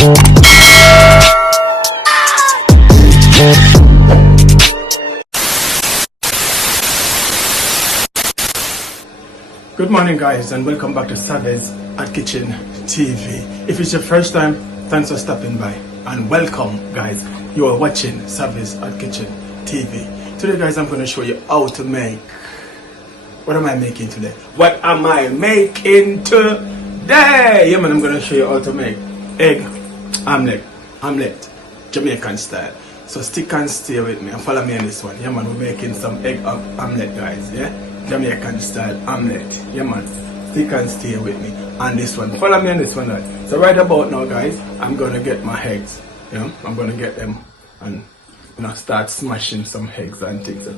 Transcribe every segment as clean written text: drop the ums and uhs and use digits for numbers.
Good morning guys, and welcome back to Savage at Kitchen TV. If it's your first time, thanks for stopping by, and welcome guys. You are watching Savage at Kitchen TV. Today guys, I'm going to show you how to make, what am I making today? What am I making today? Yeah man, I'm going to show you how to make egg omelette Jamaican style. So stick and stay with me and follow me on this one. Yeah man, we're making some egg omelette guys, yeah? Jamaican style omelette. Yeah man, stick and stay with me on this one. Follow me on this one, right? So right about now guys, I'm gonna get my eggs. You know, I'm gonna get them and start smashing some eggs and things. So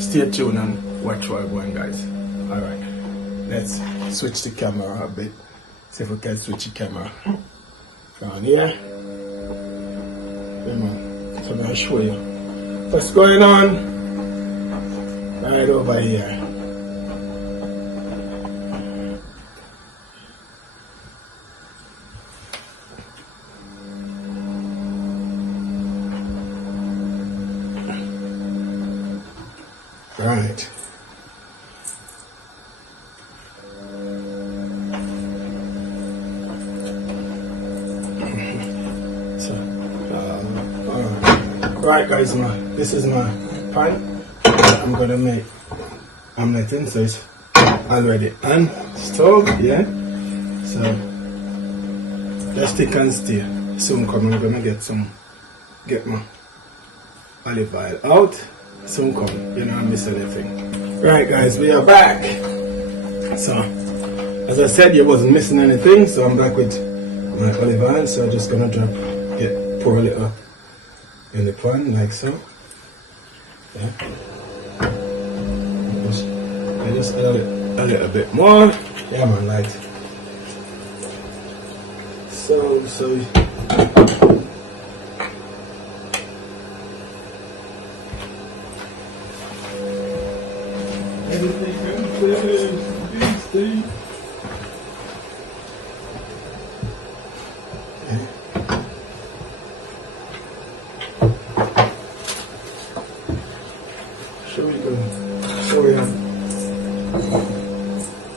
stay tuned and watch what I'm going guys. Alright, let's switch the camera a bit. See if we can switch the camera from here. Yeah man, so I'm gonna show you what's going on right over here. Right. So, right guys, this is my pan. I'm gonna make omelette in, so it's already on stove, yeah. So just stick and stay. Soon come, I'm gonna get my olive oil out. Soon come, you know, I miss anything. Right guys, we are back. So as I said, you wasn't missing anything, so I'm back with my olive oil. So I'm just gonna pour a little in the pan like so. Yeah. Just a little bit more. Yeah man, like so. So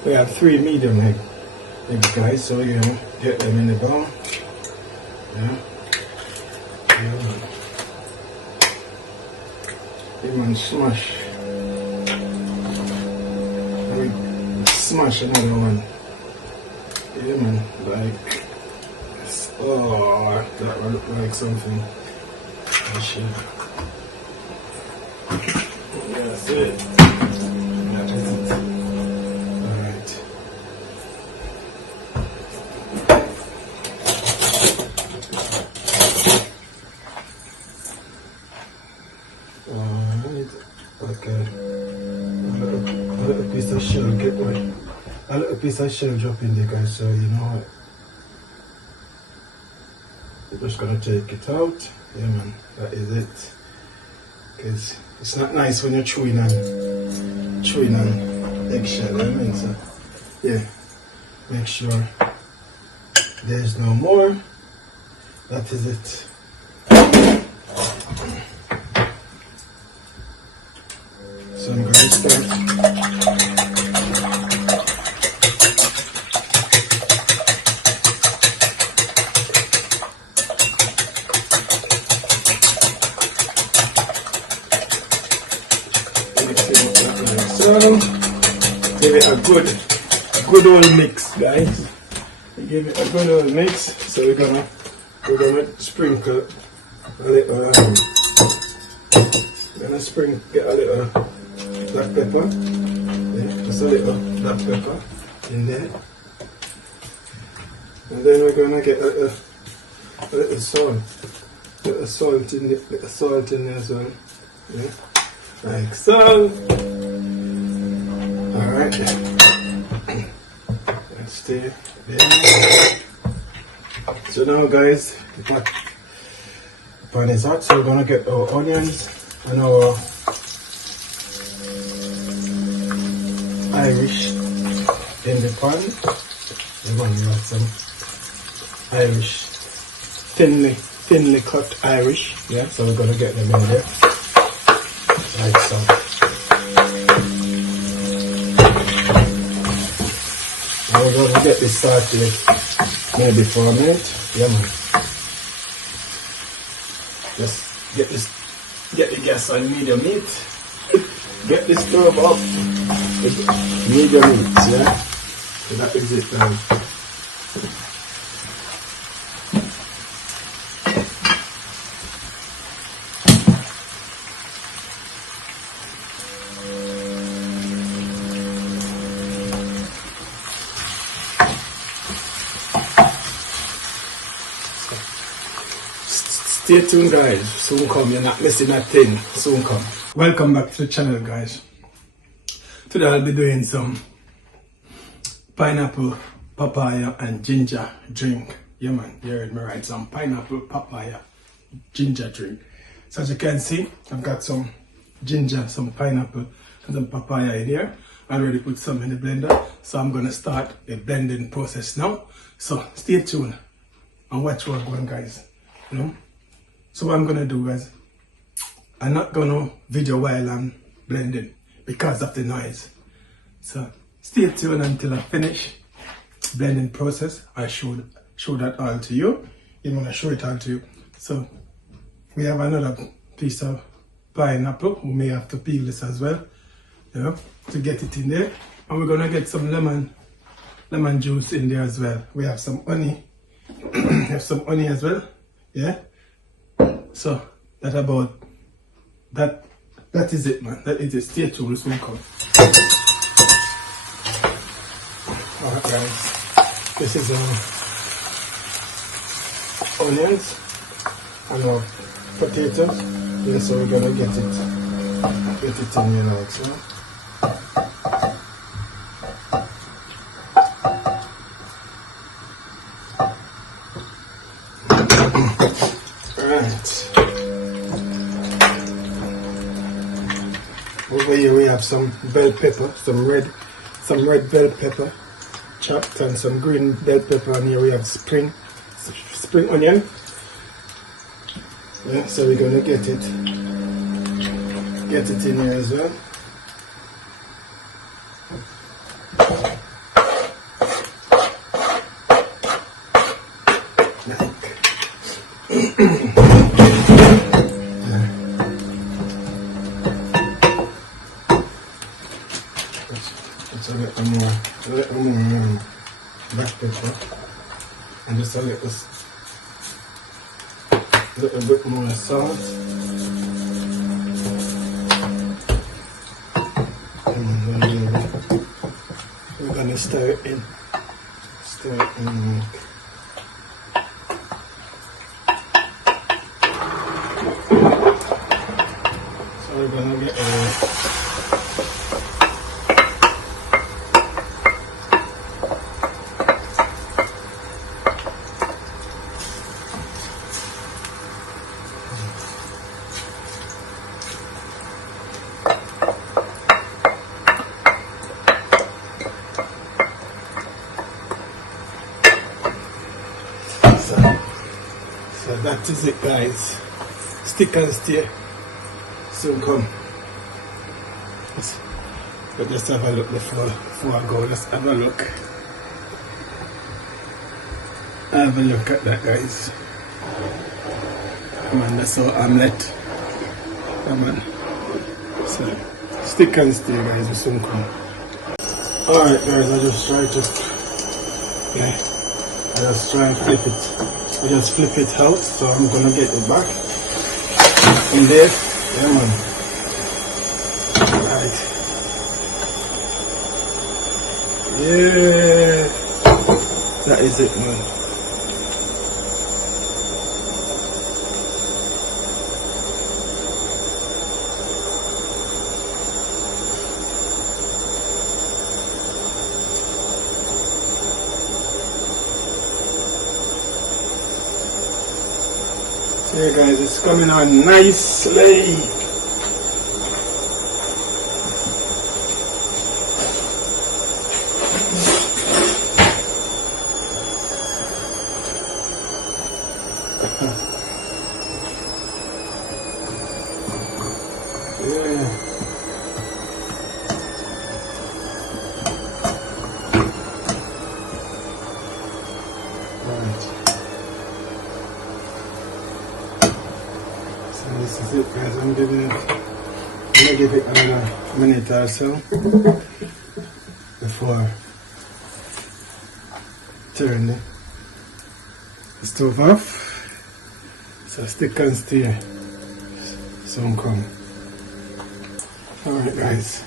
we have 3 medium eggs guys, so you're gonna get them in the bowl. Yeah. Even smash. Smash another one. Yeah man, like, oh, that will look like something. That's it. That is it. Alright. Alright. Okay. A little piece of shell, a little piece of shell drop in there guys, so you know what, you're just gonna take it out. Yeah man, that is it, because it's not nice when you're chewing on eggshell, I mean, so yeah, make sure there's no more. That is it. So I'm gonna start. Give it a good old mix, guys. Give it a good old mix. So we're gonna sprinkle a little. Get a little black pepper. Yeah, just a little black pepper in there, and then we're gonna get a little salt. Little salt in there as well. Yeah, like so. Alright, let's stay there. So now guys, the pan is hot, so we're gonna get our onions and our Irish in the pan. We're gonna add some Irish thinly cut Irish. Yeah, so we're gonna get them in there like so. Now we're gonna get this started maybe for a minute. Yeah, man. Just get the gas on medium heat. Get the stove up. Medium heat, yeah. So that is it now. Stay tuned, guys. Soon come. You're not missing a thing. Soon come. Welcome back to the channel, guys. Today I'll be doing some pineapple, papaya and ginger drink. Yeah, man, you heard me right. Some pineapple, papaya, ginger drink. So as you can see, I've got some ginger, some pineapple and some papaya in here. I already put some in the blender. So I'm going to start the blending process now. So stay tuned and watch what's going, guys. You know? So what I'm going to do, guys, I'm not going to video while I'm blending because of the noise. So stay tuned until I finish blending process. I show that all to you. I'm going to show it all to you. So we have another piece of pineapple. We may have to peel this as well, you know, to get it in there. And we're going to get some lemon juice in there as well. We have some honey. We have some honey as well. Yeah. So that is it, man. That is it. Stay tuned. This will come. Alright, guys. This is onions and our potatoes. Yeah, so we're gonna get it in, you know. So. Over here we have some bell pepper, some red bell pepper chopped, and some green bell pepper, and here we have spring onion. Yeah, so we're gonna get it in here as well. Just a little more black pepper, and just a little bit more salt. And then we're gonna stir it in. So we're gonna get so that is it, guys. Stick and stay. Soon come. But let's have a look before I go. Let's have a look. Have a look at that, guys. Come on, that's our omelette. Come on. So stick and stay, guys. We soon come. Alright, guys, I just try and flip it. I just flip it out, so I'm gonna get it back in there. Yeah, man. Right. Yeah. That is it, man. So yeah, guys, it's coming on nicely. Yeah. Right. So this is it, guys. I'm gonna give it another minute or so before turning the stove off. So stick and steer. Soon come. Alright guys,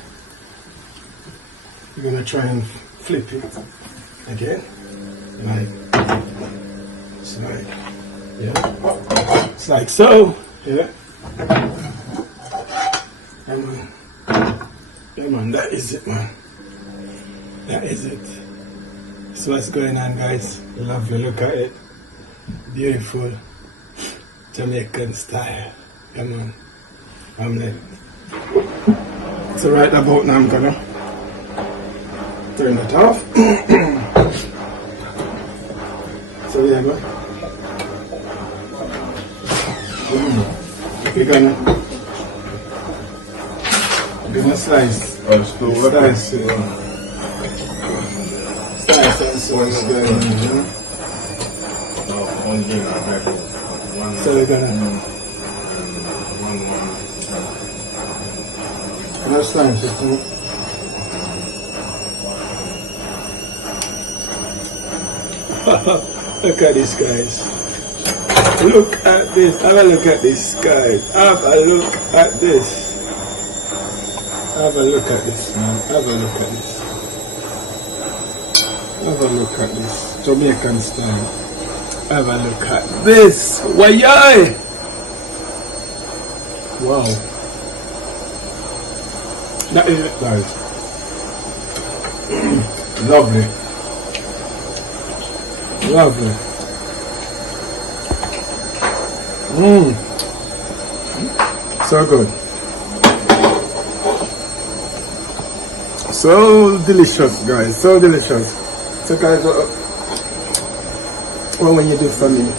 we're gonna try and flip it again, it's like, yeah, it's like so, yeah, yeah man, that is it man, that is it. So what's going on guys, lovely, look at it, beautiful, Jamaican style, yeah man, omelette. So right about now I'm gonna turn it off. So yeah, go. We're gonna slice. Slice and so on. So we're gonna Last time, look at this, guys. Look at this. Have a look at this, guys. Have a look at this. Have a look at this, man. Have a look at this. Have a look at this. Jamaican style. Have a look at this. Why? Wow. That is it, guys. Lovely. Lovely. So good. So delicious, guys. So delicious. So guys, when you do for me,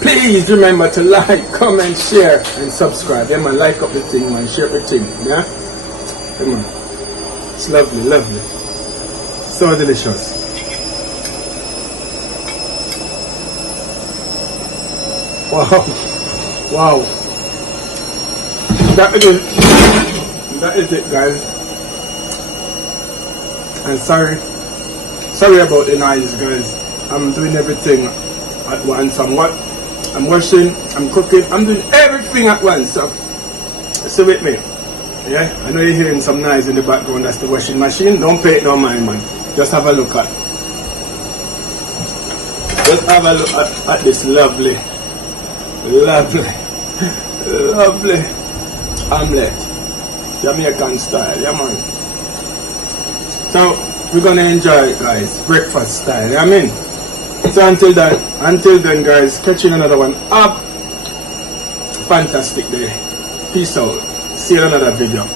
please remember to like, comment, share, and subscribe. Yeah, man, like up the thing, man. Share the thing. Yeah? Come on. It's lovely, lovely. So delicious. Wow. Wow. That is it, guys. And sorry about the noise, guys. I'm doing everything at once. I'm washing, I'm cooking, I'm doing everything at once. So stay with me. Yeah, I know you're hearing some noise in the background. That's the washing machine. Don't pay it no mind, man. Just have a look at. Just have a look at this lovely omelette, Jamaican style. Yeah, man. So we're gonna enjoy it, guys. Breakfast style. Yeah, I mean. So until then, guys. Catch you in another one. Up. Fantastic day. Peace out. See you in another video.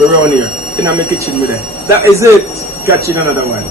We're around here in my kitchen with it. That is it. Catch you in another one.